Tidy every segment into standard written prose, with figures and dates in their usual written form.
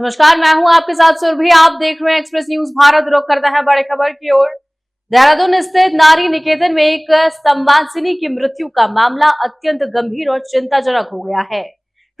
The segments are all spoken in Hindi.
नमस्कार, मैं हूं आपके साथ सुरभि। आप देख रहे हैं एक्सप्रेस न्यूज भारत। रुख करता है बड़े खबर की ओर। देहरादून स्थित नारी निकेतन में एक स्तंभवासिनी की मृत्यु का मामला अत्यंत गंभीर और चिंताजनक हो गया है।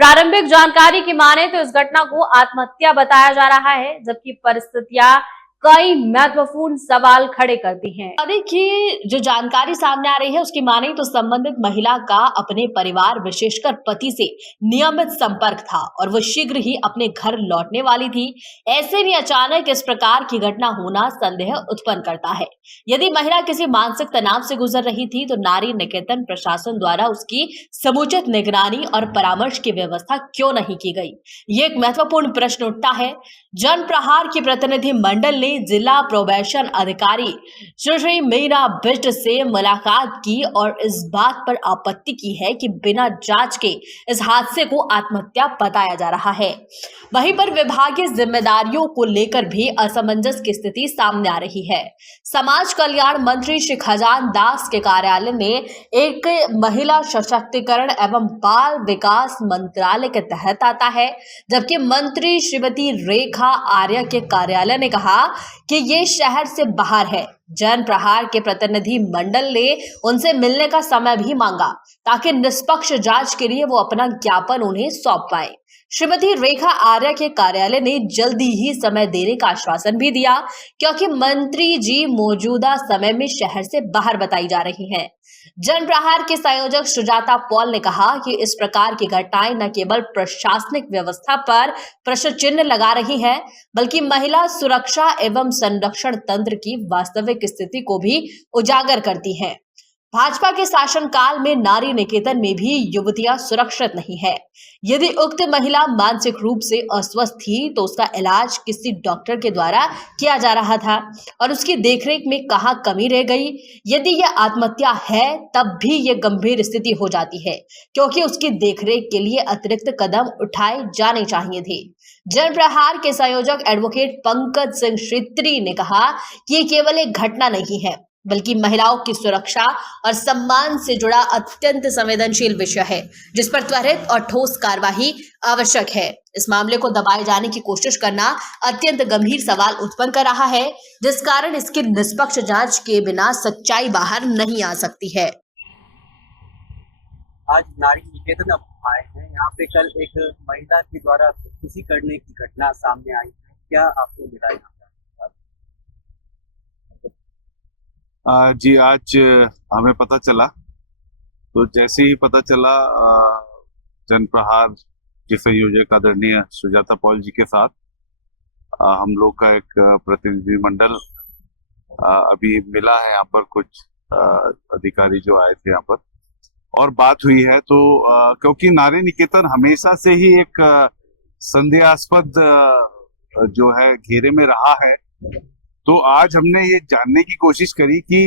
प्रारंभिक जानकारी की माने तो इस घटना को आत्महत्या बताया जा रहा है, जबकि परिस्थितियां कई महत्वपूर्ण सवाल खड़े करती हैं। की जो जानकारी सामने आ रही है उसकी माने तो संबंधित महिला का अपने परिवार विशेषकर पति से नियमित संपर्क था और वो शीघ्र ही अपने घर लौटने वाली थी। ऐसे में अचानक इस प्रकार की घटना होना संदेह उत्पन्न करता है। यदि महिला किसी मानसिक तनाव से गुजर रही थी तो नारी निकेतन प्रशासन द्वारा उसकी समुचित निगरानी और परामर्श की व्यवस्था क्यों नहीं की गई, ये एक महत्वपूर्ण प्रश्न उठता है। जनप्रहार की प्रतिनिधि मंडल ने जिला प्रोबेशन अधिकारी श्री मीना बिष्ट से मुलाकात की और इस बात पर आपत्ति की है कि बिना जांच के इस हादसे को आत्महत्या बताया जा रहा है। वहीं पर विभागीय जिम्मेदारियों को लेकर भी असमंजस की स्थिति सामने आ रही है। समाज कल्याण मंत्री श्री खजान दास के कार्यालय में एक महिला सशक्तिकरण एवं बाल विकास मंत्रालय के तहत आता है, जबकि मंत्री श्रीमती रेखा आर्य के कार्यालय ने कहा कि ये शहर से बाहर है। जनप्रहार के प्रतिनिधि मंडल ने उनसे मिलने का समय भी मांगा ताकि निष्पक्ष जांच के लिए वो अपना ज्ञापन उन्हें सौंप पाए। श्रीमती रेखा आर्य के कार्यालय ने जल्दी ही समय देने का आश्वासन भी दिया, क्योंकि मंत्री जी मौजूदा समय में शहर से बाहर बताई जा रही हैं। जनप्रहार के संयोजक सुजाता पॉल ने कहा कि इस प्रकार की घटनाएं न केवल प्रशासनिक व्यवस्था पर प्रश्न चिन्ह लगा रही हैं, बल्कि महिला सुरक्षा एवं संरक्षण तंत्र की वास्तविक स्थिति को भी उजागर करती हैं। भाजपा के शासनकाल में नारी निकेतन में भी युवतियां सुरक्षित नहीं है। यदि उक्त महिला मानसिक रूप से अस्वस्थ थी तो उसका इलाज किसी डॉक्टर के द्वारा किया जा रहा था और उसकी देखरेख में कहां कमी रह गई। यदि यह आत्महत्या है तब भी यह गंभीर स्थिति हो जाती है, क्योंकि उसकी देखरेख के लिए अतिरिक्त कदम उठाए जाने चाहिए थे। जनप्रहार के संयोजक एडवोकेट पंकज सिंह श्रीत्री ने कहा कि ये केवल एक घटना नहीं है, बल्कि महिलाओं की सुरक्षा और सम्मान से जुड़ा अत्यंत संवेदनशील विषय है, जिस पर त्वरित और ठोस कार्यवाही आवश्यक है। इस मामले को दबाए जाने की कोशिश करना अत्यंत गंभीर सवाल उत्पन्न कर रहा है, जिस कारण इसकी निष्पक्ष जांच के बिना सच्चाई बाहर नहीं आ सकती है। आज नारी निकेतन आए हैं, यहाँ पे कल एक महिला के द्वारा खुदकुशी करने की घटना सामने आई है। क्या आपको मिला यहाँ? जी, आज हमें पता चला, तो जैसे ही पता चला जनप्रहार के संयोजक आदरणीय सुजाता पॉल जी के साथ हम लोग का एक प्रतिनिधि मंडल अभी मिला है यहाँ पर। कुछ अधिकारी जो आए थे यहाँ पर और बात हुई है, तो क्योंकि नारी निकेतन हमेशा से ही एक संदेहास्पद जो है घेरे में रहा है, तो आज हमने ये जानने की कोशिश करी कि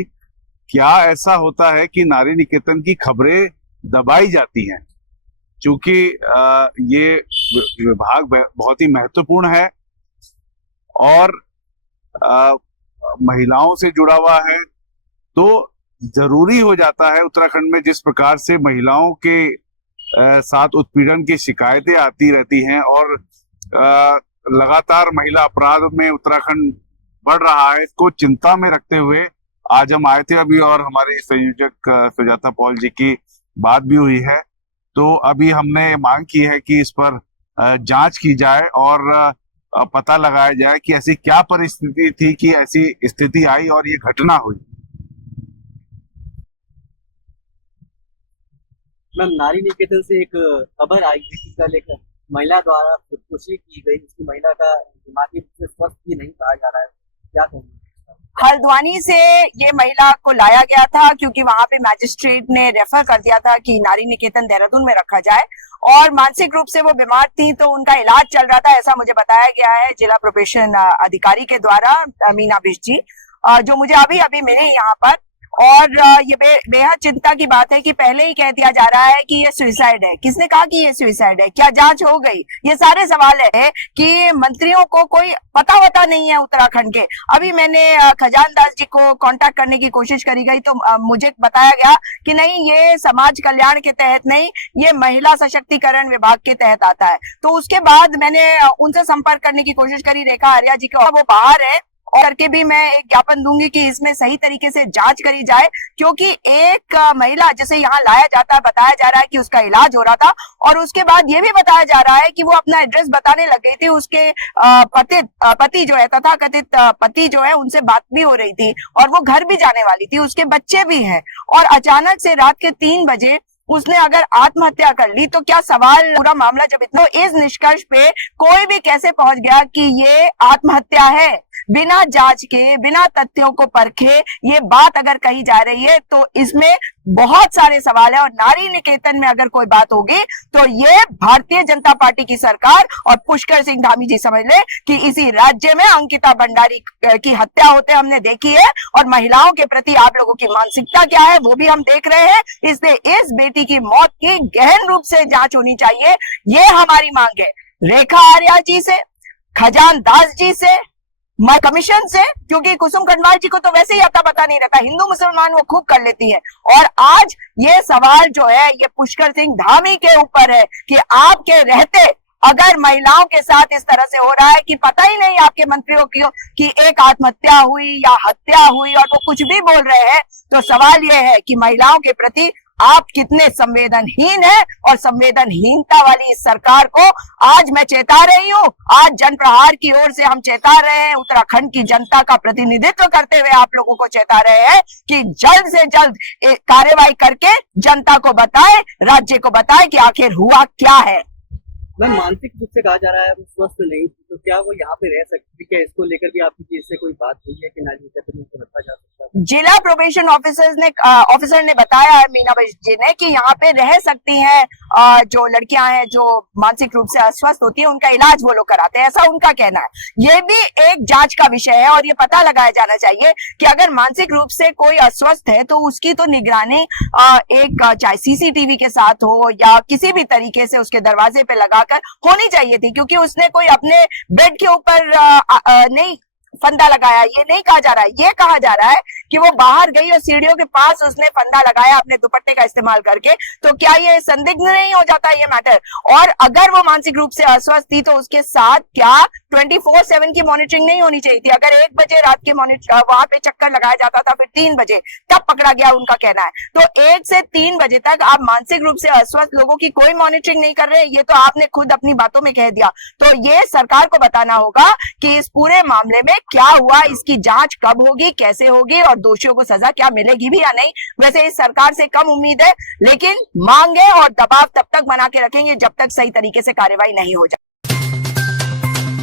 क्या ऐसा होता है कि नारी निकेतन की खबरें दबाई जाती हैं। क्योंकि ये विभाग बहुत ही महत्वपूर्ण है और महिलाओं से जुड़ा हुआ है, तो जरूरी हो जाता है उत्तराखंड में जिस प्रकार से महिलाओं के साथ उत्पीड़न की शिकायतें आती रहती हैं और लगातार महिला अपराध में उत्तराखंड बढ़ रहा है, इसको चिंता में रखते हुए आज हम आए थे अभी और हमारे संयोजक सुजाता पॉल जी की बात भी हुई है। तो अभी हमने मांग की है कि इस पर जांच की जाए और पता लगाया जाए कि ऐसी क्या परिस्थिति थी कि ऐसी स्थिति आई और ये घटना हुई। मैम, नारी निकेतन से एक खबर आई थी कि कल एक महिला द्वारा खुदकुशी की गई। उसकी महिला का दिमागी रूप से स्वस्थ ही नहीं कहा जा रहा है, क्या कहेंगे? हल्द्वानी से ये महिला को लाया गया था क्योंकि वहां पे मैजिस्ट्रेट ने रेफर कर दिया था कि नारी निकेतन देहरादून में रखा जाए और मानसिक रूप से वो बीमार थी, तो उनका इलाज चल रहा था, ऐसा मुझे बताया गया है जिला प्रोबेशन अधिकारी के द्वारा मीना बिष्ट जी, जो मुझे अभी अभी मिले यहाँ पर। और ये बेहद चिंता की बात है कि पहले ही कह दिया जा रहा है कि ये सुसाइड है। किसने कहा कि ये सुसाइड है? क्या जांच हो गई? ये सारे सवाल है कि मंत्रियों को कोई पता वता नहीं है उत्तराखंड के। अभी मैंने खजान दास जी को कांटेक्ट करने की कोशिश करी गई तो मुझे बताया गया कि नहीं, ये समाज कल्याण के तहत नहीं, ये महिला सशक्तिकरण विभाग के तहत आता है। तो उसके बाद मैंने उनसे संपर्क करने की कोशिश करी, रेखा आर्या जी को, वो बाहर है, और करके भी मैं एक ज्ञापन दूंगी कि इसमें सही तरीके से जांच करी जाए, क्योंकि एक महिला जिसे यहाँ लाया जाता है, बताया जा रहा है कि उसका इलाज हो रहा था, और उसके बाद ये भी बताया जा रहा है कि वो अपना एड्रेस बताने लग गई थी। उसके पति जो है, तथा कथित पति जो है, उनसे बात भी हो रही थी और वो घर भी जाने वाली थी, उसके बच्चे भी हैं, और अचानक से रात के 3 बजे उसने अगर आत्महत्या कर ली तो क्या सवाल, पूरा मामला जब इतना, इस निष्कर्ष पे कोई भी कैसे पहुंच गया कि ये आत्महत्या है? बिना जांच के, बिना तथ्यों को परखे ये बात अगर कही जा रही है तो इसमें बहुत सारे सवाल है। और नारी निकेतन में अगर कोई बात होगी तो ये भारतीय जनता पार्टी की सरकार और पुष्कर सिंह धामी जी समझ ले कि इसी राज्य में अंकिता भंडारी की हत्या होते हमने देखी है, और महिलाओं के प्रति आप लोगों की मानसिकता क्या है वो भी हम देख रहे हैं। इसलिए इस बेटी की मौत की गहन रूप से जांच होनी चाहिए, ये हमारी मांग है। रेखा आर्या जी से, खजान दास जी से, कमीशन से, क्योंकि कुसुम कंडवाल जी को तो वैसे ही अता पता नहीं रहता, हिंदू मुसलमान वो खूब कर लेती हैं। और आज ये सवाल जो है ये पुष्कर सिंह धामी के ऊपर है कि आपके रहते अगर महिलाओं के साथ इस तरह से हो रहा है कि पता ही नहीं आपके मंत्रियों की एक आत्महत्या हुई या हत्या हुई और वो कुछ भी बोल रहे हैं, तो सवाल ये है कि महिलाओं के प्रति आप कितने संवेदनहीन हैं। और संवेदनहीनता वाली इस सरकार को आज मैं चेता रही हूं, आज जन प्रहार की ओर से हम चेता रहे हैं, उत्तराखंड की जनता का प्रतिनिधित्व करते हुए आप लोगों को चेता रहे हैं कि जल्द से जल्द कार्रवाई करके जनता को बताएं, राज्य को बताएं कि आखिर हुआ क्या है। मैम, मानसिक रूप से कहा जा रहा है वो स्वस्थ नहीं, तो क्या वो यहाँ पे रह सकती है? क्या इसको लेकर भी आपकी चीज से कोई बात हुई है कि नारी निकेतन को रखा जा सकता है? जिला प्रोबेशन ऑफिसर ने बताया है, मीना जी ने, कि यहाँ पे रह सकती हैं जो लड़कियां हैं जो मानसिक रूप से अस्वस्थ होती है, उनका इलाज वो लोग कराते हैं, ऐसा उनका कहना है। ये भी एक जांच का विषय है और ये पता लगाया जाना चाहिए कि अगर मानसिक रूप से कोई अस्वस्थ है तो उसकी तो निगरानी एक चाहे सीसीटीवी के साथ हो या किसी भी तरीके से उसके दरवाजे पे लगाकर होनी चाहिए थी, क्योंकि उसने कोई अपने बेड के ऊपर नहीं फंदा लगाया। ये नहीं कहा जा रहा है, ये कहा जा रहा है कि वो बाहर गई और सीढ़ियों के पास उसने फंदा लगाया अपने दुपट्टे का इस्तेमाल करके। तो क्या ये संदिग्ध नहीं हो जाता ये मैटर? और अगर वो मानसिक रूप से अस्वस्थ थी तो उसके साथ क्या 24/7 की मॉनिटरिंग नहीं होनी चाहिए थी? अगर 1 बजे रात के वहां पे चक्कर लगाया जाता था, फिर 3 बजे तब पकड़ा गया, उनका कहना है। तो 1 से 3 बजे तक आप मानसिक रूप से अस्वस्थ लोगों की कोई मॉनिटरिंग नहीं कर रहे, ये तो आपने खुद अपनी बातों में कह दिया। तो ये सरकार को बताना होगा कि इस पूरे मामले में क्या हुआ, इसकी जांच कब होगी, कैसे होगी और दोषियों को सजा क्या मिलेगी भी या नहीं। वैसे इस सरकार से कम उम्मीद है, लेकिन मांगे और दबाव तब तक बना के रखेंगे जब तक सही तरीके से कार्रवाई नहीं हो जाए।